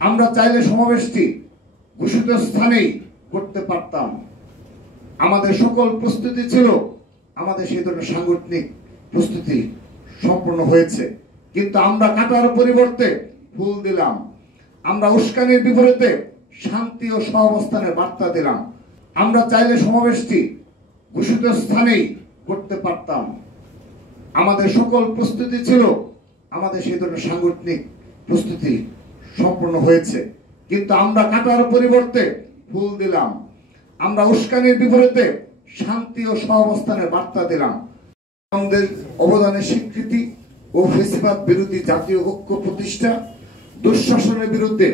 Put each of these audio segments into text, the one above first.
আমরা চাইলে সমাবেশটি ঘোষিত স্থানেই করতে পারতাম। আমাদের সকল প্রস্তুতি ছিল, আমাদের সেই ধরনের সাংগঠনিক প্রস্তুতি সম্পূর্ণ হয়েছে, কিন্তু আমরা কাটার পরিবর্তে ফুল দিলাম। আমরা উস্কানির বিপরীতে শান্তি ও সহাবস্থানের বার্তা দিলাম। আমরা চাইলে সমাবেশটি ঘোষিত স্থানেই করতে পারতাম। আমাদের সকল প্রস্তুতি ছিল, আমাদের সেই ধরনের সাংগঠনিক প্রস্তুতি সম্পূর্ণ হয়েছে, কিন্তু আমরা কাটার পরিবর্তে ফুল দিলাম। আমরা উস্কানির বিপরীতে শান্তি ও সহাবস্থানের বার্তা দিলাম। আমাদের অবদানের স্বীকৃতি ও ফেসিবাদ বিরোধী জাতীয় ঐক্য প্রতিষ্ঠা, দুঃশাসনের বিরুদ্ধে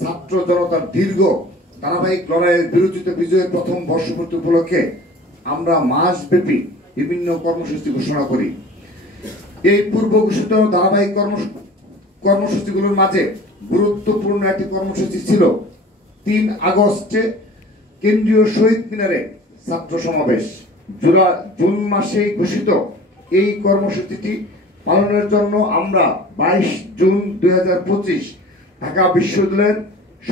ছাত্র জনতার দীর্ঘ ধারাবাহিক লড়াইয়ের বিরোধিতা বিজয়ের প্রথম বর্ষপূর্তি উপলক্ষে আমরা মাসব্যাপী বিভিন্ন কর্মসূচি ঘোষণা করি। এই পূর্ব ঘোষিত ধারাবাহিক কর্মসূচিগুলোর মাঝে গুরুত্বপূর্ণ একটি কর্মসূচি ছিল 3 আগস্টে কেন্দ্রীয় শহীদ মিনারে ছাত্র সমাবেশ। জুন মাসে ঘোষিত এই কর্মসূচিটি পালনের জন্য আমরা 22 জুন 2025 ঢাকা বিশ্ববিদ্যালয়ের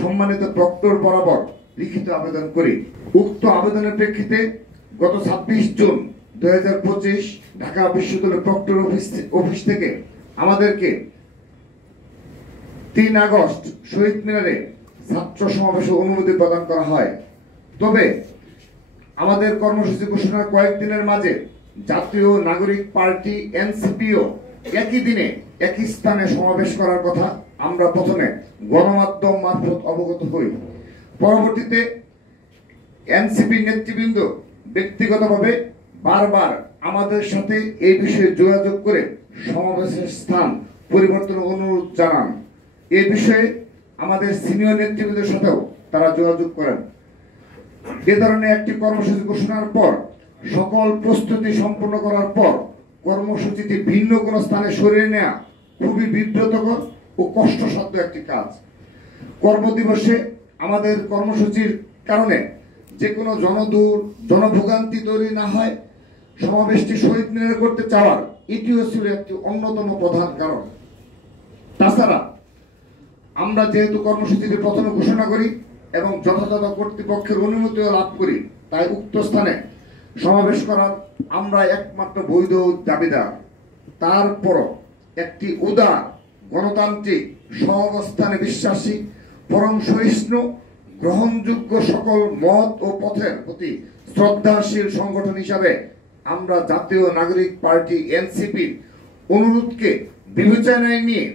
সম্মানিত প্রক্টর বরাবর লিখিত আবেদন করি। উক্ত আবেদনের প্রেক্ষিতে গত 26 জুন 2025 ঢাকা বিশ্ববিদ্যালয়ের প্রক্টর অফিস থেকে আমাদেরকে 3 আগস্ট শহীদ মিনারে ছাত্র সমাবেশের অনুমতি প্রদান করা হয়। তবে আমাদের কর্মসূচি ঘোষণার কয়েকদিনের মাঝে জাতীয় নাগরিক পার্টি এনসিপিও একই দিনে একই স্থানে সমাবেশ করার কথা আমরা প্রথমে গণমাধ্যম মারফত অবগত হই। পরবর্তীতে এনসিপি নেতৃবৃন্দ ব্যক্তিগতভাবে বারবার আমাদের সাথে এই বিষয়ে যোগাযোগ করে সমাবেশের স্থান পরিবর্তনের অনুরোধ জানান। এই বিষয়ে আমাদের সিনিয়র নেতৃবৃন্দের সাথেও তারা যোগাযোগ করেন। এ ধরনের একটি কর্মসূচি ঘোষণার পর সকল প্রস্তুতি সম্পন্ন করার পর কর্মসূচিটি ভিন্ন কোনো স্থানে সরিয়ে নেওয়া খুবই বিব্রতকর ও কষ্টসাধ্য একটি কাজ। কর্মদিবসে আমাদের কর্মসূচির কারণে যে কোনো জনভোগান্তি তৈরি না হয়, সমাবেশটি শহীদ মিনারে করতে চাওয়ার এটিও ছিল একটি অন্যতম প্রধান কারণ। তাছাড়া আমরা যেহেতু কর্মসূচিটি প্রথমে ঘোষণা করি এবং যথাযথ কর্তৃপক্ষের অনুমতিও লাভ করি, তাই উক্ত স্থানে সমাবেশ করার আমরা একমাত্র বৈধ দাবিদার। তারপরও একটি উদার গণতান্ত্রিক সহাবস্থানে বিশ্বাসী পরম সহিষ্ণু গ্রহণযোগ্য সকল মত ও পথের প্রতি শ্রদ্ধাশীল সংগঠন হিসাবে আমরা জাতীয় নাগরিক পার্টি এনসিপির অনুরোধকে বিবেচনায় নিয়ে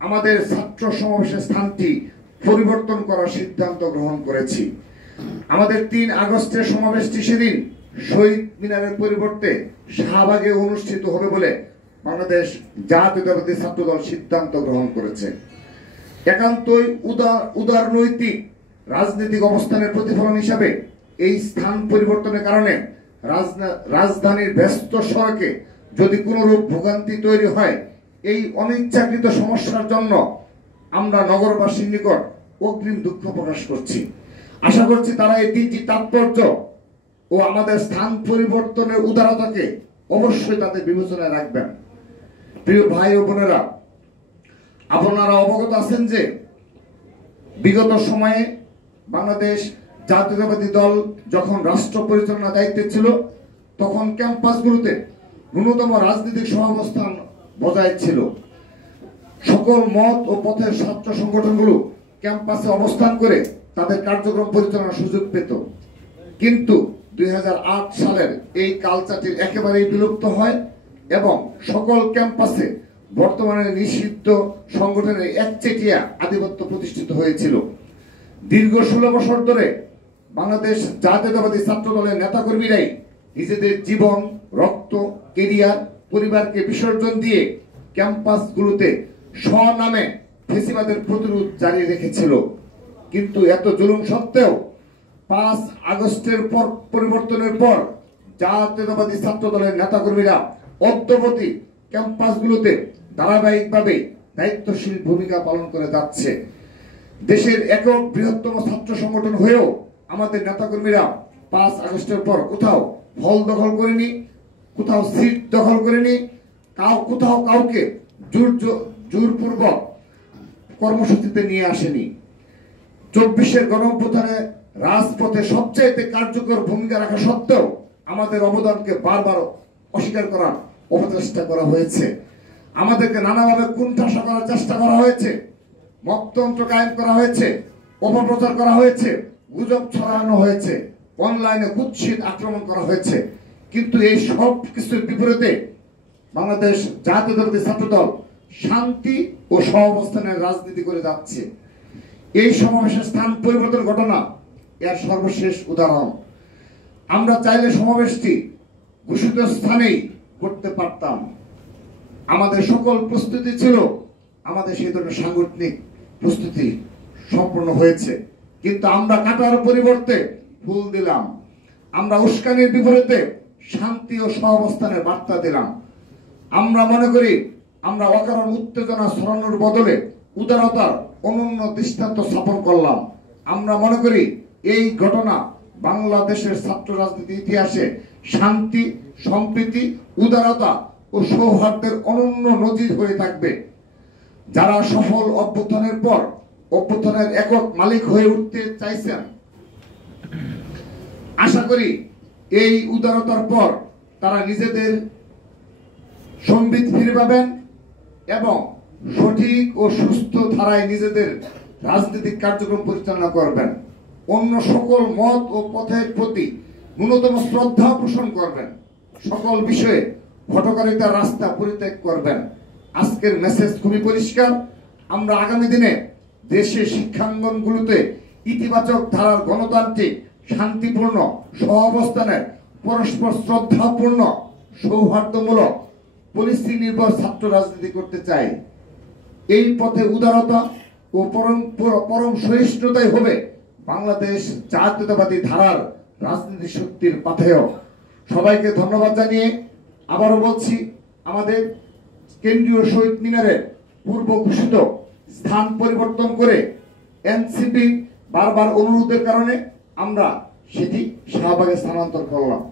আমাদের ছাত্র সমাবেশের স্থানটি পরিবর্তন করার সিদ্ধান্ত গ্রহণ করেছি। আমাদের 3 আগস্টের সমাবেশটি সেদিন শহীদ মিনারের পরিবর্তে শাহবাগে অনুষ্ঠিত হবে বলে বাংলাদেশ জাতীয়তাবাদী ছাত্রদল সিদ্ধান্ত গ্রহণ করেছে। একান্তই উদারনৈতিক রাজনৈতিক অবস্থানের প্রতিফলন হিসাবে এই স্থান পরিবর্তনের কারণে রাজধানীর ব্যস্ত সড়কে যদি কোনরূপ ভোগান্তি তৈরি হয়, এই অনিচ্ছাকৃত সমস্যার জন্য আমরা নগরবাসীর নিকট অগ্রিম দুঃখ প্রকাশ করছি। আশা করছি তারা এই তিনটি তাৎপর্য ও আমাদের স্থান পরিবর্তনের উদারতাকে অবশ্যই তাদের বিবেচনায় রাখবেন। প্রিয় ভাই ও বোনেরা, আপনারা অবগত আছেন যে বিগত সময়ে বাংলাদেশ জাতীয়তাবাদী দল যখন রাষ্ট্র পরিচালনার দায়িত্বে ছিল, তখন ক্যাম্পাসগুলোতে ন্যূনতম রাজনৈতিক সহাবস্থান বজায় ছিল। সকল মত ও পথের ছাত্র সংগঠনগুলো ক্যাম্পাসে অবস্থান করে তাদের কার্যক্রম পরিচালনার সুযোগ পেত। কিন্তু 2008 সালের এই কালচারটি একেবারেই বিলুপ্ত হয় এবং সকল ক্যাম্পাসে বর্তমানে নিষিদ্ধ সংগঠনের একচেটিয়া আধিপত্য প্রতিষ্ঠিত হয়েছিল। দীর্ঘ 16 বছর ধরে বাংলাদেশ জাতীয়তাবাদী ছাত্র দলের নেতাকর্মীরাই নিজেদের জীবন, রক্ত, কেরিয়ার, পরিবারকে বিসর্জন দিয়ে ক্যাম্পাসগুলোতে স্বনামে ফেসিবাদের প্রতিরোধ জারি রেখেছিল। কিন্তু এত জুলুম সত্ত্বেও 5 আগস্টের পর পরিবর্তনের পর জাতীয়তাবাদী ছাত্র দলের নেতাকর্মীরা অদ্যাবধি ক্যাম্পাসগুলোতে ধারাবাহিকভাবে দায়িত্বশীল ভূমিকা পালন করে যাচ্ছে। দেশের একক বৃহত্তম ছাত্র সংগঠন হয়েও আমাদের নেতাকর্মীরা 5 আগস্টের পর কোথাও হল দখল করেনি, কোথাও সিট দখল করেনি, কোথাও কাউকে জোরপূর্বক কর্মসূচিতে নিয়ে আসেনি। 24-এর গণঅভ্যুত্থানে রাজপথে সবচাইতে কার্যকর ভূমিকা রাখা সত্ত্বেও আমাদের অবদানকে বারবার অস্বীকার করার অপচেষ্টা করা হয়েছে। আমাদেরকে নানাভাবে কুণ্ঠাসা করার চেষ্টা করা হয়েছে, মততন্ত্র কায়েম করা হয়েছে, অপপ্রচার করা হয়েছে, গুজব ছড়ানো হয়েছে, অনলাইনে কুৎসিত আক্রমণ করা হয়েছে। কিন্তু এই সব কিছুর বিপরীতে বাংলাদেশ জাতীয়তাবাদী ছাত্রদল শান্তি ও সহাবস্থানের রাজনীতি করে যাচ্ছে। এই সমাবেশের স্থান পরিবর্তন ঘটনা এর সর্বশেষ উদাহরণ। আমরা চাইলে সমাবেশটি ঘোষিত স্থানেই করতে পারতাম। আমাদের সকল প্রস্তুতি ছিল, আমাদের সেই ধরনের সাংগঠনিক প্রস্তুতি সম্পূর্ণ হয়েছে, কিন্তু আমরা কাটার পরিবর্তে ফুল দিলাম। আমরা উস্কানির বিপরীতে শান্তি ও সহাবস্থানের বার্তা দিলাম। আমরা মনে করি আমরা অকারণ উত্তেজনা ছড়ানোর বদলে উদারতার অনন্য দৃষ্টান্ত স্থাপন করলাম। আমরা মনে করি এই ঘটনা বাংলাদেশের ছাত্র রাজনীতির ইতিহাসে শান্তি, সম্প্রীতি, উদারতা ও সৌহার্দ্যের অনন্য নজির হয়ে থাকবে। যারা সফল অভ্যুত্থানের পর অভ্যুত্থানের একক মালিক হয়ে উঠতে চাইছেন, আশা করি এই উদারতার পর তারা নিজেদের সম্বিত ফিরে পাবেন এবং সঠিক ও সুস্থ ধারায় নিজেদের রাজনৈতিক কার্যক্রম পরিচালনা করবেন। অন্য সকল মত ও পথের প্রতি ন্যূনতম শ্রদ্ধা পোষণ করবেন। সকল বিষয়ে হঠকারিতার রাস্তা পরিত্যাগ করবেন। আজকের মেসেজ খুবই পরিষ্কার। আমরা আগামী দিনে দেশের শিক্ষাঙ্গনগুলোতে ইতিবাচক ধারার গণতান্ত্রিক, শান্তিপূর্ণ, সহাবস্থানের, পরস্পর শ্রদ্ধাপূর্ণ, সৌহার্দ্যমূলক, পলিসি নির্ভর ছাত্র রাজনীতি করতে চাই। এই পথে উদারতা ও পরম সহিষ্ণুতাই হবে বাংলাদেশ জাতীয়তাবাদী ধারার রাজনীতি শক্তির পাথেয়। সবাইকে ধন্যবাদ জানিয়ে আবারও বলছি, আমাদের কেন্দ্রীয় শহীদ মিনারের পূর্ব ঘোষিত স্থান পরিবর্তন করে এনসিপি বারবার অনুরোধের কারণে আমরা সেটি শাহবাগে স্থানান্তর করলাম।